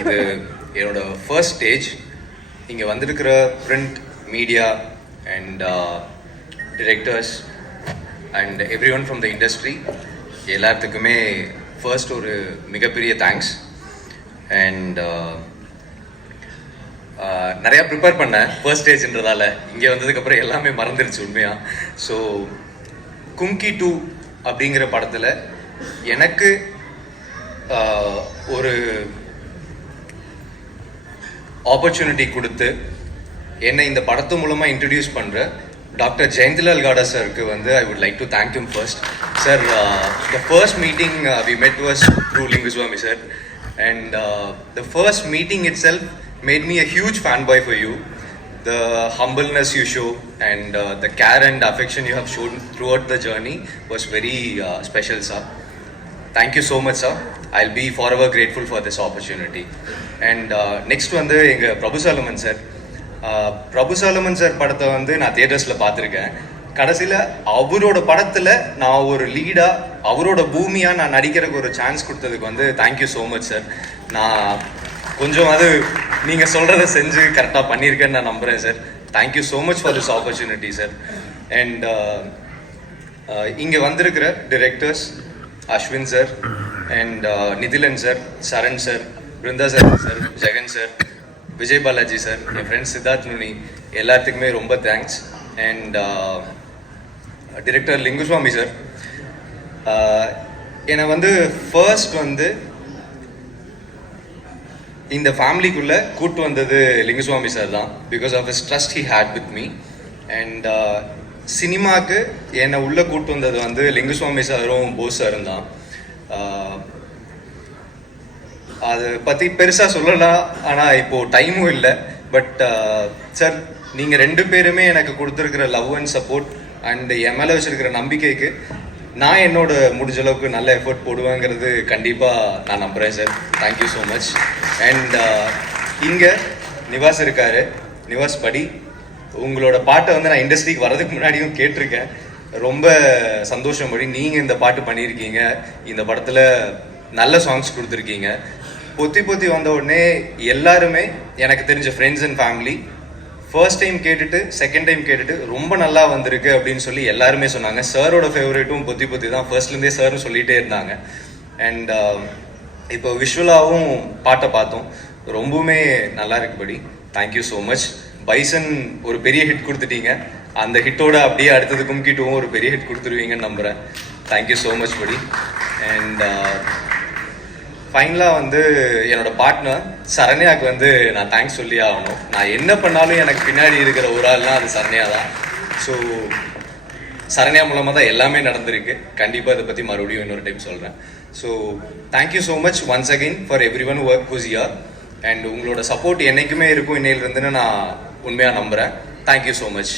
இது என்னோட first stage. இங்கே வந்திருக்கிற print media and directors and every one from the industry எல்லாத்துக்குமே ஃபர்ஸ்ட் ஒரு மிகப்பெரிய தேங்க்ஸ். அண்ட் நிறையா ப்ரிப்பேர் பண்ணேன் ஃபர்ஸ்ட் ஸ்டேஜ்ன்றதால. இங்கே வந்ததுக்கப்புறம் எல்லாமே மறந்துருச்சு உண்மையாக. ஸோ கும்கி 2 அப்படிங்கிற படத்தில் எனக்கு ஒரு ஆப்பர்ச்சுனிட்டி கொடுத்து என்னை இந்த படத்து மூலமாக இன்ட்ரடியூஸ் பண்ணுற டாக்டர் ஜெயந்திலால் காடா சருக்கு வந்து I would like to thank you first. Sir, the first meeting we met was through Lingusamy sir, and the first meeting itself made me a huge fanboy for you. The humbleness you show and the care and affection you have shown throughout the journey was very special, sir. Thank you so much, sir. I'll be forever grateful for this opportunity. And next வந்து எங்க பிரபு Solomon sir. பிரபு Solomon sir படத்தை வந்து நான் தியேட்டர்ஸில் பார்த்துருக்கேன். கடைசியில் அவரோட படத்தில் நான் ஒரு லீடாக அவரோட பூமியாக நான் நடிக்கிறதுக்கு ஒரு சான்ஸ் கொடுத்ததுக்கு வந்து தேங்க்யூ ஸோ மச் சார். நான் கொஞ்சம் அது நீங்கள் சொல்கிறத செஞ்சு கரெக்டாக பண்ணியிருக்கேன்னு நான் நம்புகிறேன் sir. Thank you so much for this opportunity sir. And இங்கே வந்திருக்கிற directors Ashwin sir and Nithilan sir, Saran sir, Brinda sir, Jagan sir, Vijay Balaji sir, என் ஃப்ரெண்ட்ஸ் சித்தார்த் நுனி எல்லாத்துக்குமே ரொம்ப thanks. And director Lingusamy sir, என்னை வந்து ஃபர்ஸ்ட் வந்து இந்த ஃபேமிலிக்குள்ளே கூட்டு வந்தது லிங்குஸ்வாமி சார் தான். Because of his trust he had with me. And சினிமாவுக்கு என்னை உள்ளே கூட்டு வந்தது வந்து லிங்குஸ்வாமி சாரும் போஸ் சாரும் தான். அதை பற்றி பெருசாக சொல்லலாம், ஆனால் இப்போது டைமும் இல்லை. பட் சார், நீங்கள் 2 பேருமே எனக்கு கொடுத்துருக்கிற லவ் அண்ட் சப்போர்ட் அண்ட் என் மேலே வச்சுருக்கிற நம்பிக்கைக்கு நான் என்னோட முடிஞ்ச அளவுக்கு நல்ல எஃபர்ட் போடுவேங்கிறது கண்டிப்பாக நான் நம்புகிறேன் sir. Thank you so much. And இங்கே நிவாஸ் இருக்கார். நிவாஸ் படி, உங்களோட பாட்டை வந்து நான் இண்டஸ்ட்ரிக்கு வர்றதுக்கு முன்னாடியும் கேட்டிருக்கேன். ரொம்ப சந்தோஷம் படி நீங்கள் இந்த பாட்டு பண்ணியிருக்கீங்க. இந்த படத்தில் நல்ல சாங்ஸ் கொடுத்துருக்கீங்க. பொத்தி பொத்தி வந்த உடனே எல்லாருமே எனக்கு தெரிஞ்ச friends and family first time கேட்டுட்டு செகண்ட் டைம் கேட்டுட்டு ரொம்ப நல்லா வந்திருக்கு அப்படின்னு சொல்லி எல்லாருமே சொன்னாங்க. சாரோட ஃபேவரேட்டும் பொத்தி பொத்தி தான். ஃபர்ஸ்ட்லேருந்தே சார்னு சொல்லிகிட்டே இருந்தாங்க. அண்ட் இப்போ விஷுவலாகவும் பாட்டை பார்த்தோம், ரொம்பவுமே நல்லா இருக்குபடி. Thank you so much. பைசன் ஒரு பெரிய ஹிட் கொடுத்துட்டீங்க. அந்த ஹிட்டோட அப்படியே அடுத்தது கும்கி 2 ஒரு பெரிய ஹிட் கொடுத்துருவீங்கன்னு நம்புகிறேன். தேங்க்யூ ஸோ மச் படி. அண்ட் ஃபைனலாக வந்து என்னோட பார்ட்னர் சரண்யாவுக்கு வந்து நான் தேங்க்ஸ் சொல்லி ஆகணும். நான் என்ன பண்ணாலும் எனக்கு பின்னாடி இருக்கிற ஒரு ஆள்னா அது சரண்யா தான். ஸோ சரண்யா மூலமாக தான் எல்லாமே நடந்திருக்கு. கண்டிப்பாக இதை பற்றி மறுபடியும் இன்னொரு டைம் சொல்கிறேன். So thank you so much once again for every one work who's here. And உங்களோட சப்போர்ட் என்றைக்குமே இருக்கும் இன்னையிலிருந்துன்னு நான் உண்மையாக நம்புகிறேன். Thank you so much.